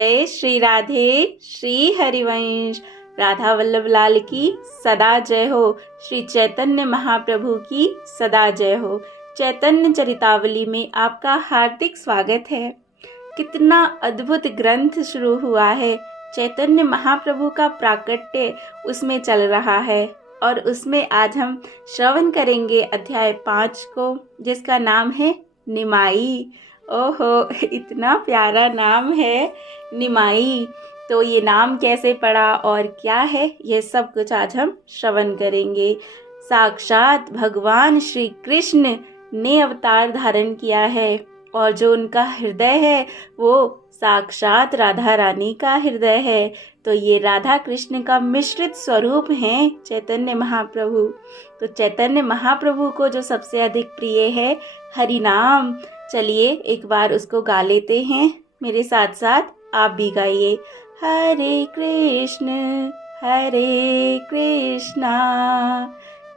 जय श्री राधे, श्री हरिवंश। राधा वल्लभ लाल की सदा जय हो। श्री चैतन्य महाप्रभु की सदा जय हो। चैतन्य चरितावली में आपका हार्दिक स्वागत है। कितना अद्भुत ग्रंथ शुरू हुआ है। चैतन्य महाप्रभु का प्राकट्य उसमें चल रहा है और उसमें आज हम श्रवण करेंगे अध्याय 5 को, जिसका नाम है निमाई। ओहो, इतना प्यारा नाम है निमाई। तो ये नाम कैसे पड़ा और क्या है, यह सब कुछ आज हम श्रवण करेंगे। साक्षात भगवान श्री कृष्ण ने अवतार धारण किया है और जो उनका हृदय है वो साक्षात राधा रानी का हृदय है। तो ये राधा कृष्ण का मिश्रित स्वरूप हैं चैतन्य महाप्रभु। तो चैतन्य महाप्रभु को जो सबसे अधिक प्रिय है हरि नाम। चलिए एक बार उसको गा लेते हैं, मेरे साथ साथ आप भी गाइए। हरे कृष्णा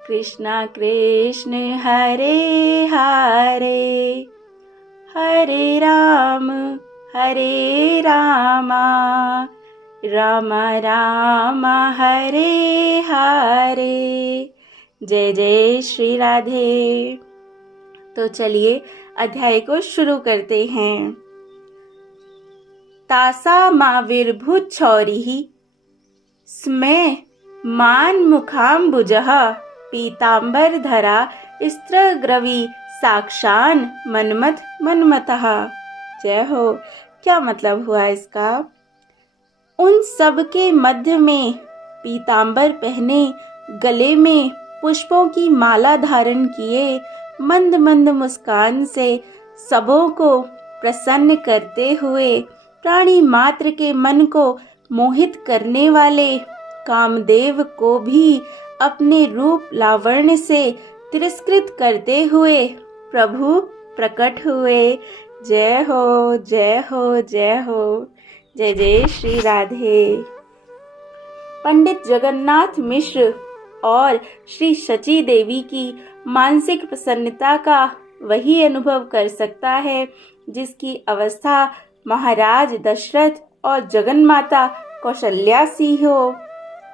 कृष्णा कृष्ण हरे हरे, हरे राम राम राम हरे हरे। जय जय श्री राधे। तो चलिए अध्याय को शुरू करते हैं। तासा माविर्भूत छौरिः स्मे मान मुखाम्बुजः पीताम्बरधरा स्त्रग्रवी साक्षान मन्मथः। जय हो। क्या मतलब हुआ इसका? उन सब के मध्य में पीताम्बर पहने, गले में पुष्पों की माला धारण किए, मंद मंद मुस्कान से सबों को प्रसन्न करते हुए, प्राणी मात्र के मन को मोहित करने वाले कामदेव को भी अपने रूप लावण्य से तिरस्कृत करते हुए प्रभु प्रकट हुए। जय हो जय हो जय हो। जय जय श्री राधे। पंडित जगन्नाथ मिश्र और श्री शची देवी की मानसिक प्रसन्नता का वही अनुभव कर सकता है जिसकी अवस्था महाराज दशरथ और जगन्माता कौशल्या सी हो,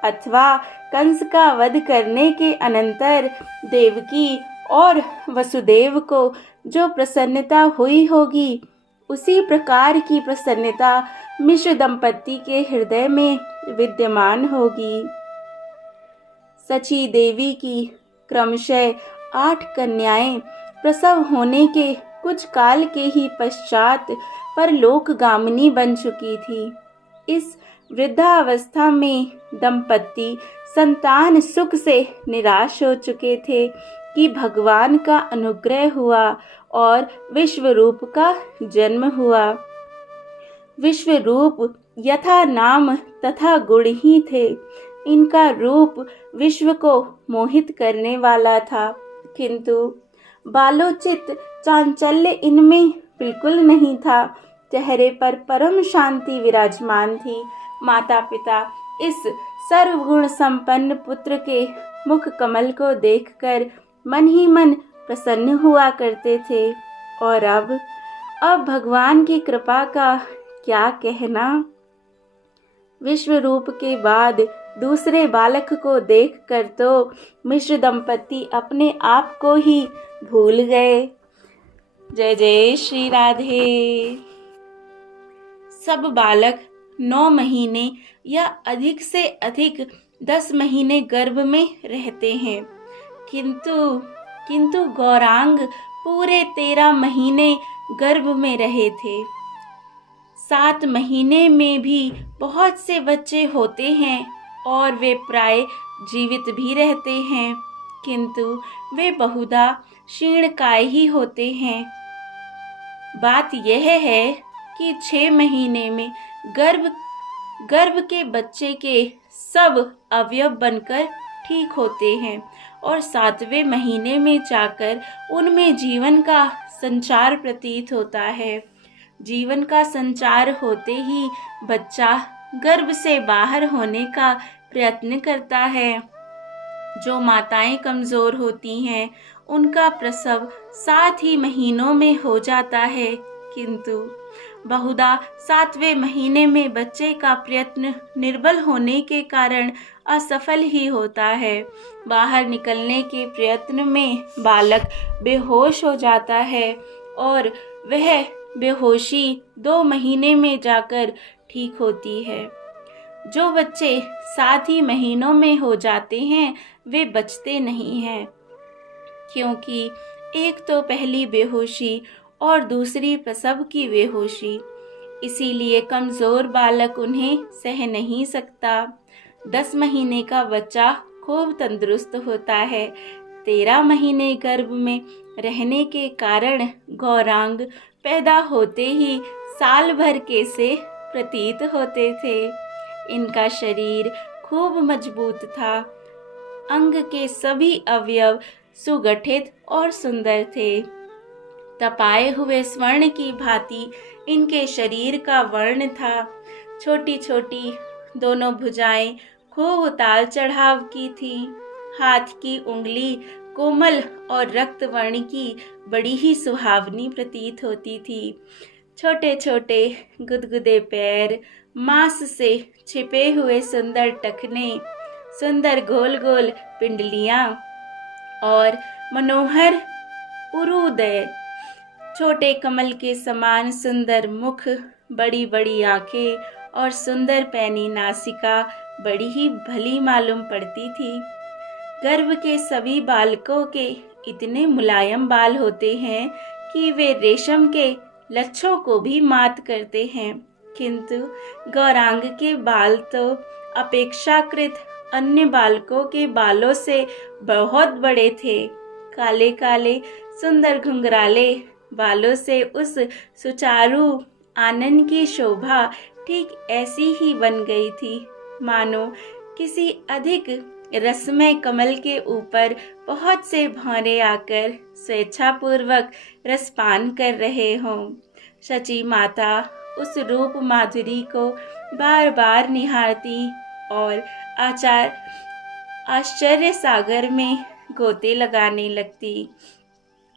अथवा कंस का वध करने के अनंतर देवकी और वसुदेव को जो प्रसन्नता हुई होगी, उसी प्रकार की प्रसन्नता मिश्र दंपति के हृदय में विद्यमान होगी। सची देवी की क्रमशः 8 कन्याएं प्रसव होने के कुछ काल के ही पश्चात परलोकगामिनी बन चुकी थी। इस वृद्धावस्था में दंपति संतान सुख से निराश हो चुके थे कि भगवान का अनुग्रह हुआ और विश्वरूप का जन्म हुआ। विश्वरूप यथा नाम तथा गुण ही थे। इनका रूप विश्व को मोहित करने वाला था, किंतु बालोचित चांचल्य इनमें बिल्कुल नहीं था। चेहरे पर परम शांति विराजमान थी। माता पिता इस सर्वगुण संपन्न पुत्र के मुख कमल को देखकर मन ही मन प्रसन्न हुआ करते थे। और अब भगवान की कृपा का क्या कहना। विश्वरूप के बाद दूसरे बालक को देखकर तो मिश्र दंपति अपने आप को ही भूल गए। जय जय श्री राधे। सब बालक 9 महीने या अधिक से अधिक 10 महीने गर्भ में रहते हैं, किंतु गौरांग पूरे 13 महीने गर्भ में रहे थे। 7 महीने में भी बहुत से बच्चे होते हैं और वे प्राय जीवित भी रहते हैं, किंतु वे बहुधा क्षीणकाय ही होते हैं। बात यह है कि 6 महीने में गर्भ के बच्चे के सब अवयव बनकर ठीक होते हैं और 7वें महीने में जाकर उनमें जीवन का संचार प्रतीत होता है। जीवन का संचार होते ही बच्चा गर्भ से बाहर होने का प्रयत्न करता है। जो माताएं कमजोर होती हैं उनका प्रसव 7 ही महीनों में हो जाता है, किंतु बहुधा 7वें महीने में बच्चे का प्रयत्न निर्बल होने के कारण असफल ही होता है। बाहर निकलने के प्रयत्न में बालक बेहोश हो जाता है और वह बेहोशी 2 महीने में जाकर ठीक होती है। जो बच्चे 7 ही महीनों में हो जाते हैं वे बचते नहीं हैं, क्योंकि एक तो पहली बेहोशी और दूसरी प्रसव की बेहोशी, इसीलिए कमज़ोर बालक उन्हें सह नहीं सकता। 10 महीने का बच्चा खूब तंदुरुस्त होता है। 13 महीने गर्भ में रहने के कारण गौरांग पैदा होते ही साल भर के से प्रतीत होते थे। इनका शरीर खूब मजबूत था। अंग के सभी अवयव सुगठित और सुंदर थे। तपाए हुए स्वर्ण की भांति इनके शरीर का वर्ण था। छोटी छोटी दोनों भुजाएं खूब उतार चढ़ाव की थी। हाथ की उंगली कोमल और रक्त वर्ण की बड़ी ही सुहावनी प्रतीत होती थी। छोटे छोटे गुदगुदे पैर, मांस से छिपे हुए सुंदर टखने, सुंदर गोल गोल पिंडलियां और मनोहर उरुदय, छोटे कमल के समान सुंदर मुख, बड़ी बड़ी आंखें और सुंदर पैनी नासिका बड़ी ही भली मालूम पड़ती थी। गर्भ के सभी बालकों के इतने मुलायम बाल होते हैं कि वे रेशम के लच्छों को भी मात करते हैं, किंतु गौरांग के बाल तो अपेक्षाकृत अन्य बालकों के बालों से बहुत बड़े थे। काले काले सुंदर घुंघराले बालों से उस सुचारू आनंद की शोभा ठीक ऐसी ही बन गई थी, मानो किसी अधिक रसमय कमल के ऊपर बहुत से भौरे आकर स्वेच्छापूर्वक रसपान कर रहे हों। शची माता उस रूप माधुरी को बार बार निहारती और आश्चर्य सागर में गोते लगाने लगती।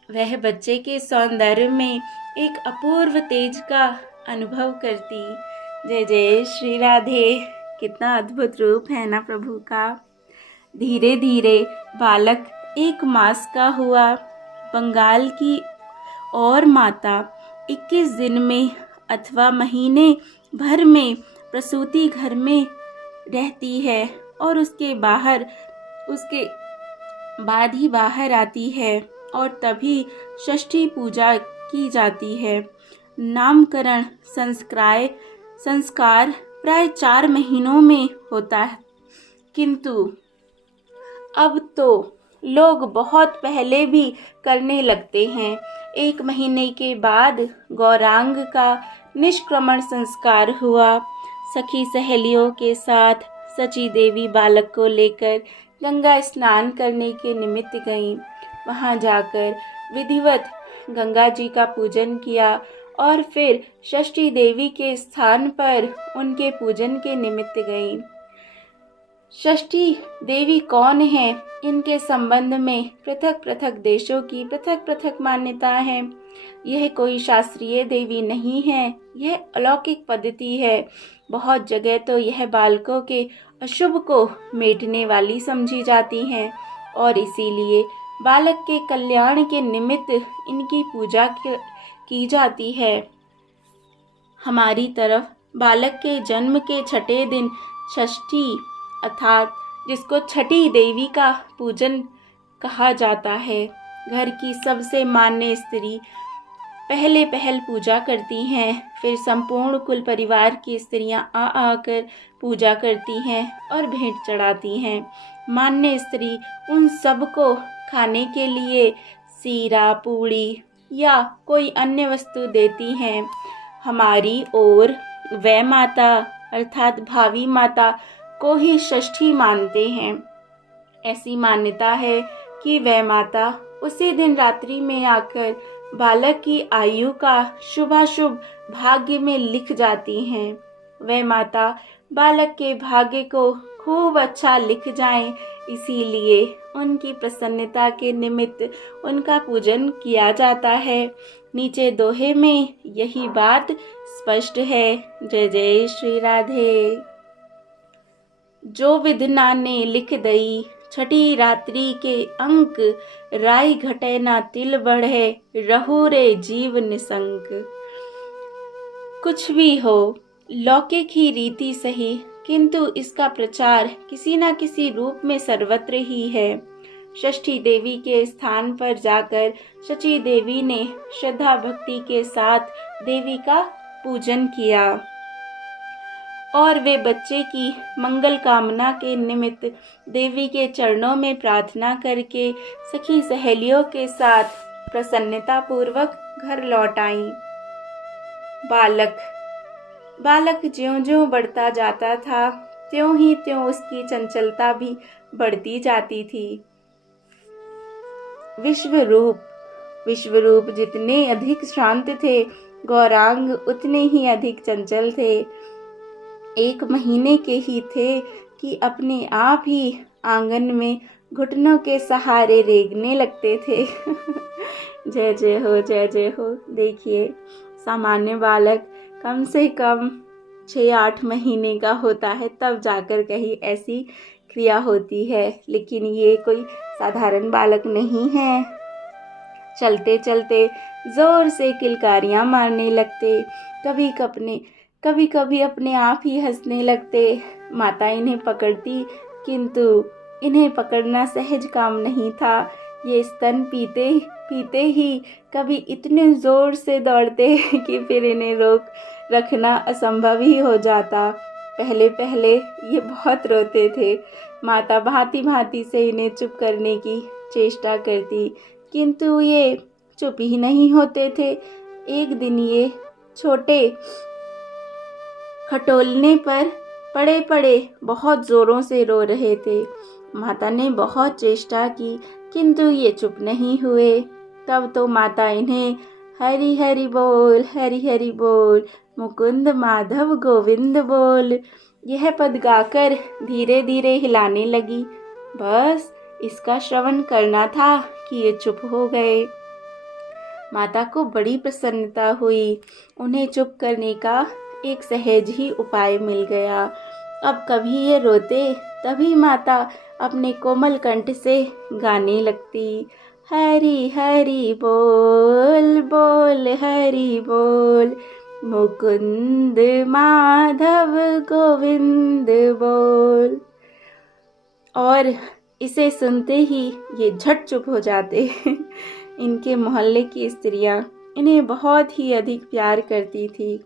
वह बच्चे के सौंदर्य में एक अपूर्व तेज का अनुभव करती। जय जय श्री राधे। कितना अद्भुत रूप है ना प्रभु का। धीरे धीरे बालक 1 मास का हुआ। बंगाल की और माता 21 दिन में अथवा महीने भर में प्रसूति घर में रहती है और उसके बाद ही बाहर आती है और तभी षष्ठी पूजा की जाती है। नामकरण संस्कार प्राय 4 महीनों में होता है, किंतु अब तो लोग बहुत पहले भी करने लगते हैं। 1 महीने के बाद गौरांग का निष्क्रमण संस्कार हुआ। सखी सहेलियों के साथ सची देवी बालक को लेकर गंगा स्नान करने के निमित्त गईं। वहां जाकर विधिवत गंगा जी का पूजन किया और फिर षष्ठी देवी के स्थान पर उनके पूजन के निमित्त गईं। षष्ठी देवी कौन है, इनके संबंध में पृथक पृथक देशों की पृथक पृथक मान्यता है। यह कोई शास्त्रीय देवी नहीं है, यह अलौकिक पद्धति है। बहुत जगह तो यह बालकों के अशुभ को मेटने वाली समझी जाती हैं और इसीलिए बालक के कल्याण के निमित्त इनकी पूजा की जाती है। हमारी तरफ बालक के जन्म के 6ठे दिन षष्ठी अर्थात जिसको छठी देवी का पूजन कहा जाता है, घर की सबसे मान्य स्त्री पहल पूजा करती हैं। फिर संपूर्ण कुल परिवार की स्त्रियां आकर पूजा करती हैं और भेंट चढ़ाती हैं। मान्य स्त्री उन सबको खाने के लिए सीरा, पूड़ी या कोई अन्य वस्तु देती हैं। हमारी ओर वै माता अर्थात भावी माता को ही षष्ठी मानते हैं। ऐसी मान्यता है कि वह माता उसी दिन रात्रि में आकर बालक की आयु का शुभाशुभ भाग्य में लिख जाती हैं। वह माता बालक के भाग्य को खूब अच्छा लिख जाएं, इसीलिए उनकी प्रसन्नता के निमित्त उनका पूजन किया जाता है। नीचे दोहे में यही बात स्पष्ट है। जय जय श्री राधे। जो विधना ने लिख दई, छठी रात्रि के अंक, राय घटे ना तिल बढ़े, रहो रे जीव निसंक। कुछ भी हो, लौकिक ही रीति सही, किंतु इसका प्रचार किसी न किसी रूप में सर्वत्र ही है। षष्ठी देवी के स्थान पर जाकर शची देवी ने श्रद्धा भक्ति के साथ देवी का पूजन किया और वे बच्चे की मंगल कामना के निमित्त देवी के चरणों में प्रार्थना करके सखी सहेलियों के साथ प्रसन्नता पूर्वक घर लौट आईं। बालक ज्यों-ज्यों बढ़ता जाता था, त्यों ही त्यों उसकी चंचलता भी बढ़ती जाती थी। विश्वरूप जितने अधिक शांत थे, गौरांग उतने ही अधिक चंचल थे। 1 महीने के ही थे कि अपने आप ही आंगन में घुटनों के सहारे रेंगने लगते थे। जय जय हो, जय जय हो। देखिए, सामान्य बालक कम से कम 6-8 महीने का होता है, तब जाकर कहीं ऐसी क्रिया होती है, लेकिन ये कोई साधारण बालक नहीं है। चलते चलते जोर से किलकारियां मारने लगते, कभी कभी अपने आप ही हंसने लगते। माता इन्हें पकड़ती, किंतु इन्हें पकड़ना सहज काम नहीं था। ये स्तन पीते ही कभी इतने जोर से दौड़ते कि फिर इन्हें रोक रखना असंभव ही हो जाता। पहले ये बहुत रोते थे। माता भांति से इन्हें चुप करने की चेष्टा करती, किंतु ये चुप ही नहीं होते थे। एक दिन ये छोटे खटोलने पर पड़े बहुत जोरों से रो रहे थे। माता ने बहुत चेष्टा की, किंतु ये चुप नहीं हुए। तब तो माता इन्हें हरि हरि बोल, मुकुंद माधव गोविंद बोल, यह पद गाकर धीरे धीरे हिलाने लगी। बस इसका श्रवण करना था कि ये चुप हो गए। माता को बड़ी प्रसन्नता हुई। उन्हें चुप करने का एक सहज ही उपाय मिल गया। अब कभी ये रोते, तभी माता अपने कोमल कंठ से गाने लगती, हरि हरि बोल बोल हरि बोल, मुकुंद माधव गोविंद बोल। और इसे सुनते ही ये झट चुप हो जाते। इनके मोहल्ले की स्त्रियां इन्हें बहुत ही अधिक प्यार करती थी,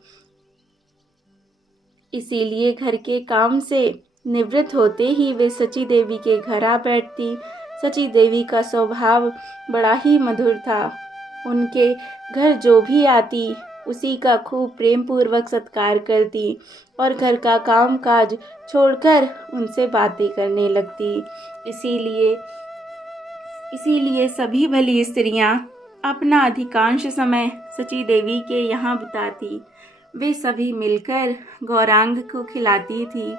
इसीलिए घर के काम से निवृत्त होते ही वे सची देवी के घर आ बैठती। सची देवी का स्वभाव बड़ा ही मधुर था। उनके घर जो भी आती, उसी का खूब प्रेम पूर्वक सत्कार करती और घर का काम काज छोड़कर उनसे बातें करने लगती। इसीलिए सभी भली स्त्रियां अपना अधिकांश समय सची देवी के यहाँ बिताती। वे सभी मिलकर गौरांग को खिलाती थी।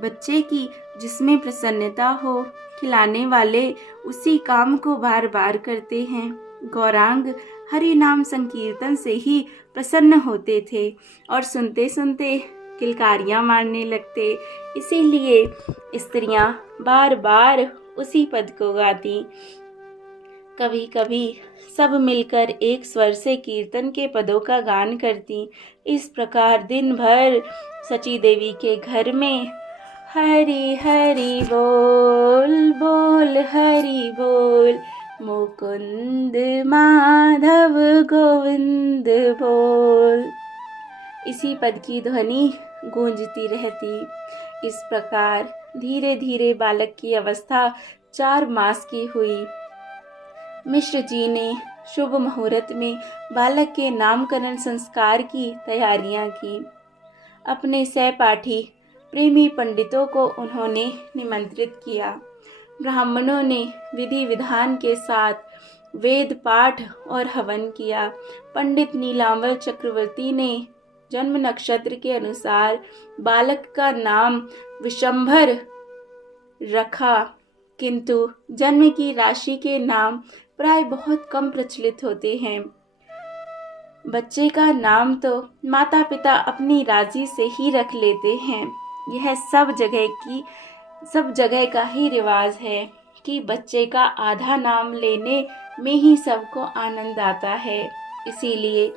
बच्चे की जिसमें प्रसन्नता हो, खिलाने वाले उसी काम को बार बार करते हैं। गौरांग हरि नाम संकीर्तन से ही प्रसन्न होते थे और सुनते सुनते किलकारियां मारने लगते। इसीलिए स्त्रियां बार बार उसी पद को गाती। कभी कभी सब मिलकर एक स्वर से कीर्तन के पदों का गान करती। इस प्रकार दिन भर सची देवी के घर में हरि हरि बोल बोल हरि बोल, मुकुंद माधव गोविंद बोल, इसी पद की ध्वनि गूंजती रहती। इस प्रकार धीरे धीरे बालक की अवस्था 4 मास की हुई। मिश्र जी ने शुभ मुहूर्त में बालक के नामकरण संस्कार की तैयारियां की। अपने सहपाठी प्रेमी पंडितों को उन्होंने निमंत्रित किया। ब्राह्मणों ने विधि विधान के साथ वेद पाठ और हवन किया। पंडित नीलांबर चक्रवर्ती ने जन्म नक्षत्र के अनुसार बालक का नाम विशंभर रखा, किंतु जन्म की राशि के नाम प्राय बहुत कम प्रचलित होते हैं। बच्चे का नाम तो माता पिता अपनी राजी से ही रख लेते हैं। यह सब जगह का ही रिवाज है कि बच्चे का आधा नाम लेने में ही सबको आनंद आता है। इसीलिए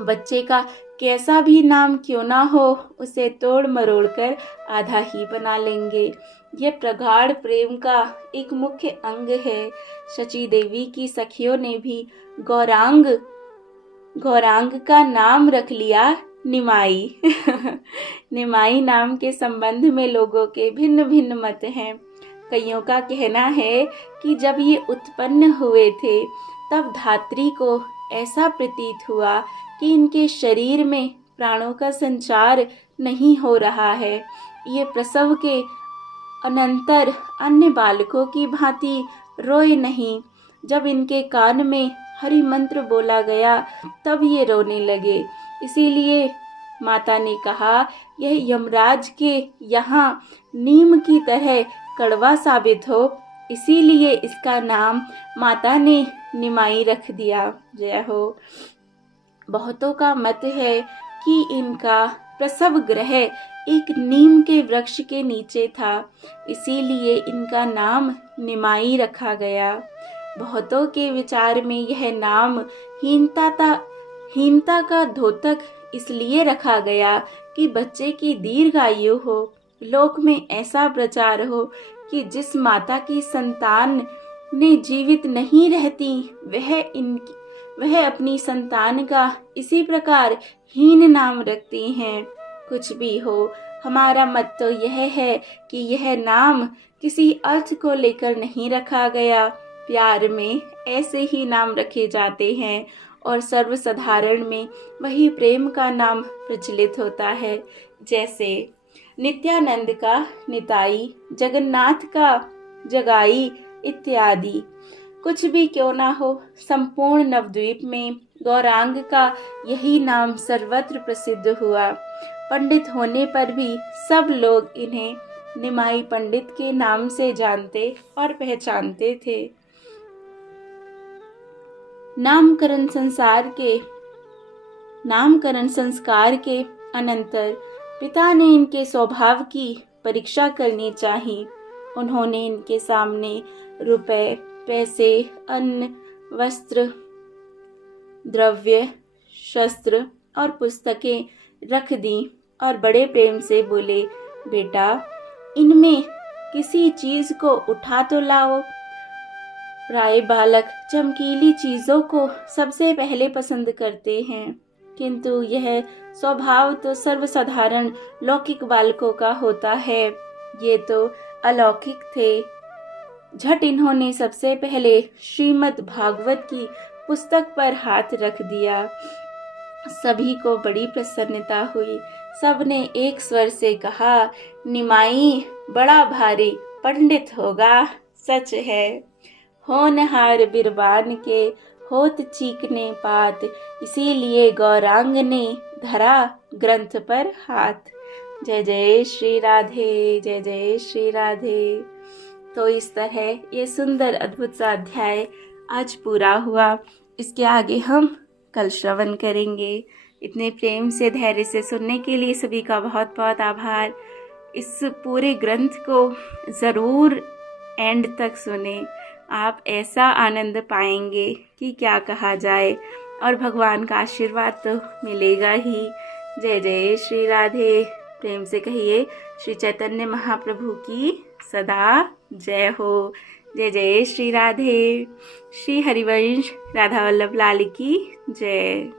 बच्चे का कैसा भी नाम क्यों ना हो, उसे तोड़ मरोड़ कर आधा ही बना लेंगे। ये प्रगाढ़ प्रेम का एक मुख्य अंग है। शची देवी की सखियों ने भी गौरांग का नाम रख लिया निमाई। निमाई नाम के संबंध में लोगों के भिन्न भिन्न मत हैं। कईयों का कहना है कि जब ये उत्पन्न हुए थे तब धात्री को ऐसा प्रतीत हुआ कि इनके शरीर में प्राणों का संचार नहीं हो रहा है। ये प्रसव के अनंतर अन्य बालकों की भांति रोए नहीं। जब इनके कान में हरि मंत्र बोला गया तब ये रोने लगे। इसीलिए माता ने कहा यह यमराज के यहाँ नीम की तरह कड़वा साबित हो, इसीलिए इसका नाम माता ने निमाई रख दिया। जय हो। बहुतों का मत है कि इनका प्रसव गृह एक नीम के वृक्ष के नीचे था, इसीलिए इनका नाम निमाई रखा गया। बहुतों के विचार में यह नाम हीनता का द्योतक इसलिए रखा गया कि बच्चे की दीर्घायु हो। लोक में ऐसा प्रचार हो कि जिस माता की संतान ने जीवित नहीं रहती वह अपनी संतान का इसी प्रकार हीन नाम रखती हैं। कुछ भी हो, हमारा मत तो यह है कि यह नाम किसी अर्थ को लेकर नहीं रखा गया। प्यार में ऐसे ही नाम रखे जाते हैं और सर्वसाधारण में वही प्रेम का नाम प्रचलित होता है। जैसे नित्यानंद का निताई, जगन्नाथ का जगाई इत्यादि। कुछ भी क्यों ना हो, संपूर्ण नवद्वीप में गौरांग का यही नाम सर्वत्र प्रसिद्ध हुआ। पंडित होने पर भी सब लोग इन्हें निमाई पंडित के नाम से जानते और पहचानते थे। नामकरण संस्कार के अनंतर पिता ने इनके स्वभाव की परीक्षा करनी चाहिए। उन्होंने इनके सामने रुपए, पैसे, अन्न, वस्त्र, द्रव्य, शस्त्र और पुस्तकें रख दी और बड़े प्रेम से बोले, बेटा इनमें किसी चीज को उठा तो लाओ। प्राय बालक चमकीली चीजों को सबसे पहले पसंद करते हैं, किंतु यह स्वभाव तो सर्वसाधारण लौकिक बालकों का होता है। ये तो अलौकिक थे। झट इन्होंने सबसे पहले श्रीमद् भागवत की पुस्तक पर हाथ रख दिया। सभी को बड़ी प्रसन्नता हुई। सबने एक स्वर से कहा, निमाई बड़ा भारी पंडित होगा। सच है, होनहार बिरबान के होत चीकने पात, इसीलिए गौरांग ने धरा ग्रंथ पर हाथ। जय जय श्री राधे, जय जय श्री राधे। तो इस तरह ये सुंदर अद्भुत सा अध्याय आज पूरा हुआ। इसके आगे हम कल श्रवण करेंगे। इतने प्रेम से धैर्य से सुनने के लिए सभी का बहुत बहुत आभार। इस पूरे ग्रंथ को ज़रूर एंड तक सुने, आप ऐसा आनंद पाएंगे कि क्या कहा जाए, और भगवान का आशीर्वाद तो मिलेगा ही। जय जय श्री राधे। प्रेम से कहिए, श्री चैतन्य महाप्रभु की सदा जय हो। जय जय श्री राधे। श्री हरिवंश राधा वल्लभ लाल की जय।